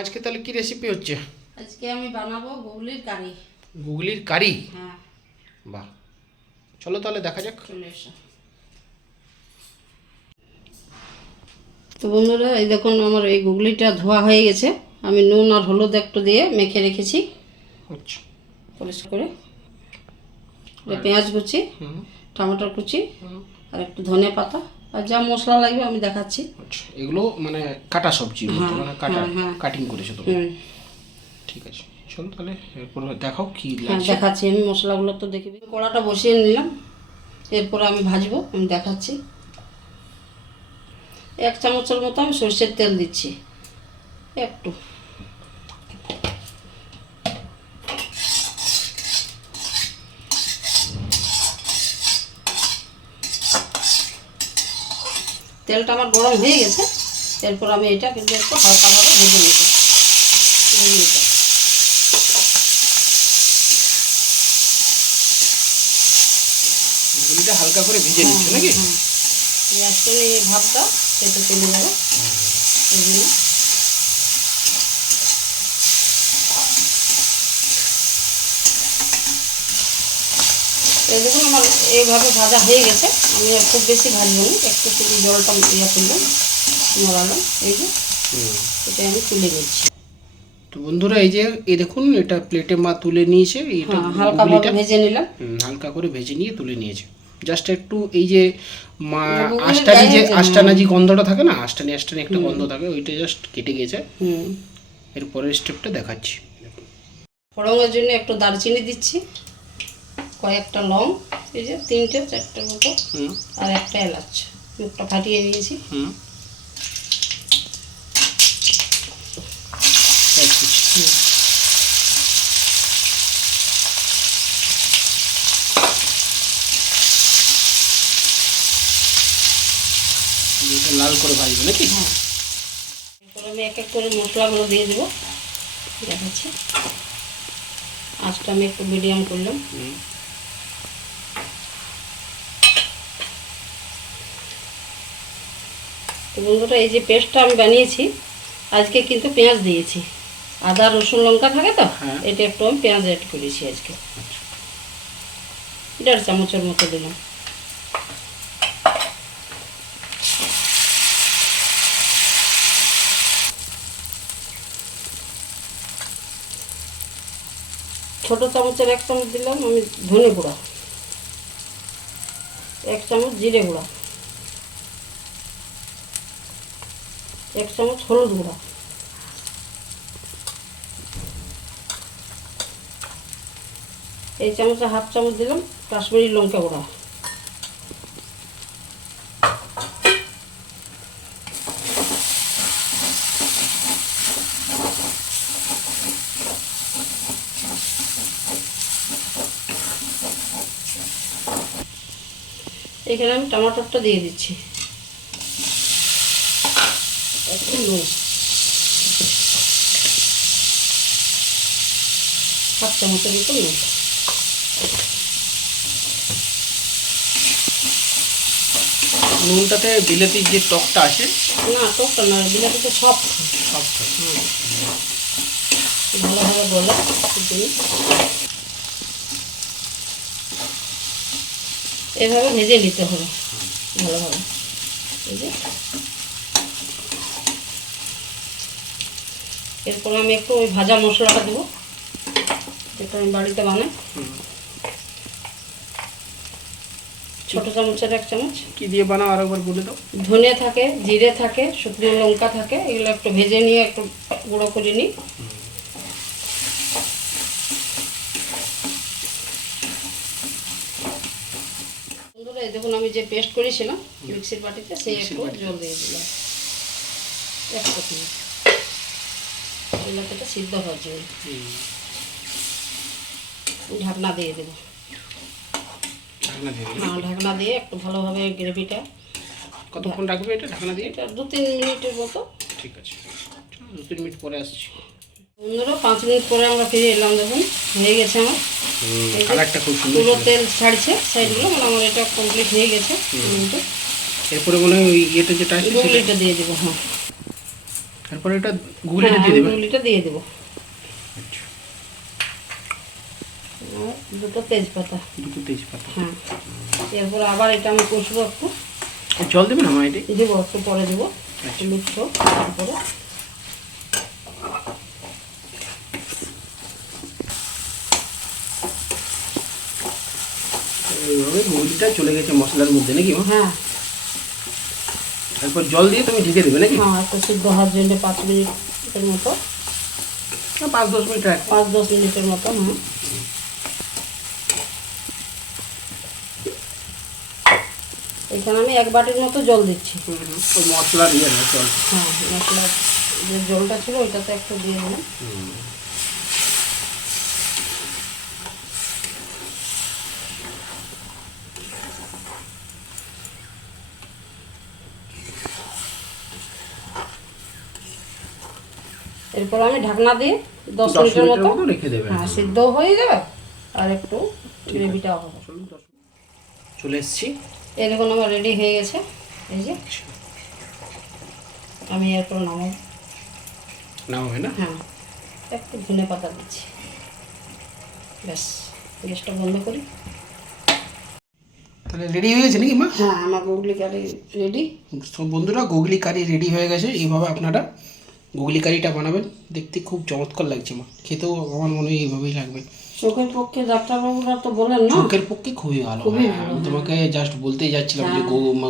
আজকে তাহলে কি রেসিপি হচ্ছে? আজকে আমি বানাবো গুগলির কারি। গুগলির কারি? হ্যাঁ, বাহ, চলো তাহলে দেখা যাক। চলে এসো। তো বন্ধুরা, এই দেখুন আমার এই গুগলিটা ধোয়া হয়ে গেছে। আমি নুন আর হলুদ একটু দিয়ে মেখে রেখেছি আচ্ছা। পরিষ্কার করে। পেঁয়াজ কুচি, টমেটোর কুচি হুম। আর একটু ধনে পাতা আর যা মশলা লাগবে আমি দেখাচ্ছি। আচ্ছা, এগুলো মানে কাটা সবজি, হ্যাঁ, মানে কাটা হ্যাঁ। কাটিং করেছো তো? ঠিক আছে, চলো তাহলে এরপর দেখাও কি হ্যাঁ, লাগছে। দেখাচ্ছি আমি মশলাগুলো তো দেখবি। কড়াটা বসিয়ে নিলাম, এরপর আমি ভাজবো, আমি দেখাচ্ছি। 1 চামচের মতো আমি সরষের তেল দিচ্ছি একটু। তেলটা আমার গরম হয়ে গেছে, এরপর আমি এটা কিন্তু একটু হালকাভাবে ভেজে নেব। গুগলিটা হালকা করে ভেজে নিচ্ছ নাকি? গ্যাসটা নিয়ে ভাতটা সেটা চলে যাবে এই জন্য। এই দেখুন আমার এইভাবে ভাজা হয়ে গেছে। আমি আর খুব বেশি ভাজবো না, একটু শুধু জলটা ইয়ে করলাম, নড়ালাম। এই যে এটা আমি তুলে নিচ্ছি। তো বন্ধুরা, এই দেখুন, এটা প্লেটে মা তুলে নিয়েছে। এটা হালকাভাবে ভেজে নিলাম। হালকা করে ভেজে নিয়ে তুলে নিয়েছে। জাস্ট একটু এই যে মা গুগলির আষ্টানি, যে গায়ে আষ্টানা গন্ধটা থাকে না, আষ্টানি আষ্টানি একটা গন্ধ থাকে, ওইটা জাস্ট কেটে গেছে। এর পরের স্টেপটা দেখাচ্ছি। ফোড়নের জন্য একটু দারচিনি দিচ্ছি, কয়েকটা লং, এই যে 3-4টার মতো, আর একটা এলাচ মুখটা ফাটিয়ে নিয়েছি। লাল করে ভাজবে নাকি? হ্যাঁ, এরপর আমি এক এক করে মশলাগুলো দিয়ে দেবো, দেখাচ্ছি। আঁচটা আমি একটু মিডিয়াম করলাম। তো বন্ধুরা, এই যে পেস্টটা আমি বানিয়েছি, আজকে কিন্তু পেঁয়াজ দিয়েছি। আদা রসুন লঙ্কা থাকে তো, এটা একটু আমি পেঁয়াজ অ্যাড করেছি আজকে। 1.5 চামচের মতো দিলাম। ছোট চামচের 1 চামচ দিলাম আমি ধনে গুঁড়া, 1 চামচ জিরে গুঁড়া, 1 চামচ হলুদ গুঁড়া, এই চামচে 1/2 চামচ দিলাম কাশ্মীরি লঙ্কা গুঁড়া। এখানে আমি টমেটোটা দিয়ে দিচ্ছি, একটু নুন, 1/2 চামচের মতো নুন। নুনটাতে বিলেতির যে টকটা আছে? না, টকটা না, বিলাতিটা সফট সফট। ভালোভাবে গলা এভাবে ভেজে নিতে হবে ভালোভাবে। এই যে এরপর আমি একটু ওই ভাজা মশলাটা দেবো, যেটা আমি বাড়িতে বানাই। ছোট চামচের 1 চামচ। কি দিয়ে বানাও আরেকবার বলে দাও। ধনে থাকে, জিরে থাকে, শুকনো লঙ্কা থাকে, এগুলো একটু ভেজে নিয়ে একটু গুঁড়ো করে নিই। বন্ধুরা, এই দেখুন আমি যে পেস্ট করেছিলাম মিক্সির বাটিতে, সেই একটু জল দিয়ে দিলাম, একটু বিলাতিটা সিদ্ধ হওয়ার জন্য। ঢাকনা দিয়ে দেবো। হ্যাঁ, ঢাকনা দিয়ে একটু ভালোভাবে গ্রেভিটা। কতক্ষণ রাখবে এটা ঢাকনা দিয়ে? এটা 2-3 মিনিটের মতো। ঠিক আছে, 2-3 মিনিট পরে আসছি। বন্ধুরা, 5 মিনিট পরে আমরা ফিরে এলাম। দেখুন হয়ে গেছে আমার, কালারটা খুব সুন্দর, পুরো তেল ছাড়ছে সাইডগুলো, মানে আমার এটা কমপ্লিট হয়ে গেছে। এরপরে মনে হয় ওই ইয়েটা যেটা আছে গুগলিটা দিয়ে দেবো। হ্যাঁ, তারপরে এটা গুগলিটা হ্যাঁ দিয়ে আমি দেবেন। গুগলিটা দিয়ে দেবো। আচ্ছা, আর দুটো তেজপাতা। দুটো তেজপাতা। হ্যাঁ, এরপর আবার এটা আমি কষবো একটু। আর জল দেবেন আমার এটি? দেবো, একটু পরে দেবো আচ্ছা। মিক্সও তারপরে। এইভাবে গুগলিটা চলে গেছে মশলার মধ্যে নাকি মা? হ্যাঁ তারপর জল দিয়ে তুমি ঢেকে দেবে নাকি? হ্যাঁ, একটু সিদ্ধ হওয়ার জন্য 5 মিনিটের মতো, 5-10 মিনিট রাখ। 5-10 মিনিটের মতো। হ্যাঁ, এখানে আমি 1 বাটির মতো জল দিচ্ছি। ওই মশলার ইয়ে না জল। হ্যাঁ, মশলা যে জলটা ছিল ওইটাতে একটু দিয়ে দিলাম। এরপর আমি ঢাকনা দিয়ে 10 মিনিটের মতো রেখে দেবেন। হ্যাঁ সিদ্ধ হয়ে যাবে, আর একটু গ্রেভিটাও হবে। চলে এসেছি। এই দেখুন আমার রেডি হয়ে গেছে। এই যে আমি এরপর নামাবো। না হবে না? হ্যাঁ, একটু ধনে পাতা দিচ্ছি, ব্যাস গ্যাসটা বন্ধ করি। তাহলে রেডি হয়ে গেছে নাকি মা? হ্যাঁ, আমার গুগলি কারি রেডি। সব বন্ধুরা গুগলি কারি রেডি হয়ে গেছে। এইভাবে আপনারা গুগলি কারিটা বানাবেন, দেখতে খুব চমৎকার লাগছে মা, খেতেও আমার মনে হয় এইভাবেই লাগবে। চোখের পক্ষে ডাক্তারবাবুরা তো বলেন না, চোখের পক্ষে খুবই ভালো। হ্যাঁ, আমি তোমাকে জাস্ট বলতেই যাচ্ছিলাম যে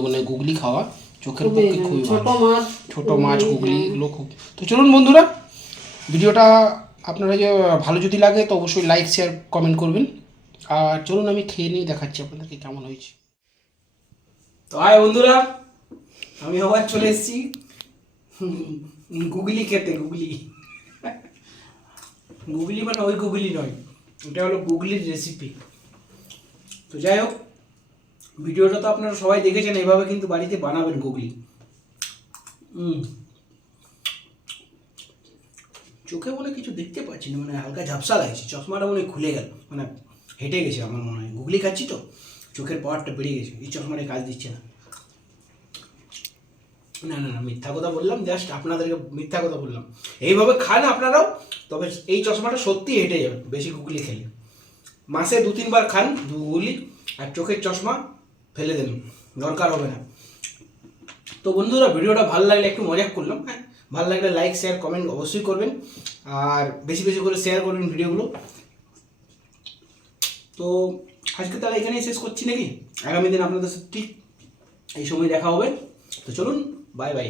মানে গুগলি খাওয়া চোখের পক্ষে খুবই ছোট ভালো। মাছ, ছোট মাছ গুগলি এগুলো খুব। তো চলুন বন্ধুরা, ভিডিওটা আপনারা যে ভালো যদি লাগে তো অবশ্যই লাইক শেয়ার কমেন্ট করবেন। আর চলুন আমি খেয়ে নিয়ে দেখাচ্ছি আপনাদেরকে কেমন হয়েছে। তো হাই বন্ধুরা, আমি আবার চলে এসেছি গুগলি খেতে। গুগলি গুগলি মানে ওই গুগলি নয়, এটা হলো গুগলির রেসিপি। তো যাই হোক, ভিডিওটা তো আপনারা সবাই দেখেছেন, এইভাবে কিন্তু বাড়িতে বানাবেন গুগলি। চোখে মনে কিছু দেখতে পাচ্ছি না, মানে হালকা ঝাপসা লাগছে, চশমাটা মনে খুলে গেল, মানে হেঁটে গেছে আমার মনে হয়। গুগলি খাচ্ছি তো চোখের পাওয়ারটা বেড়ে গেছে, এই চশমাটা কাজ দিচ্ছে না। না না না, মিথ্যা কথা বললাম, জাস্ট আপনাদেরকে মিথ্যা কথা বললাম। এইভাবে খান আপনারাও, তবে এই চশমাটা সত্যি হেঁটে যাবে বেশি গুগলি খেলে। মাসে 2-3 বার খান গুগলি, আর চোখের চশমা ফেলে দেন, দরকার হবে না। তো বন্ধুরা, ভিডিওটা ভালো লাগলে, একটু মজা করলাম, হ্যাঁ, ভালো লাগলে লাইক শেয়ার কমেন্ট অবশ্যই করবেন, আর বেশি বেশি করে শেয়ার করবেন ভিডিওগুলো। তো আজকে তাহলে এখানেই শেষ করছি নাকি? আগামী দিন আপনাদের সাথে ঠিক এই সময় দেখা হবে। তো চলুন, বাই বাই।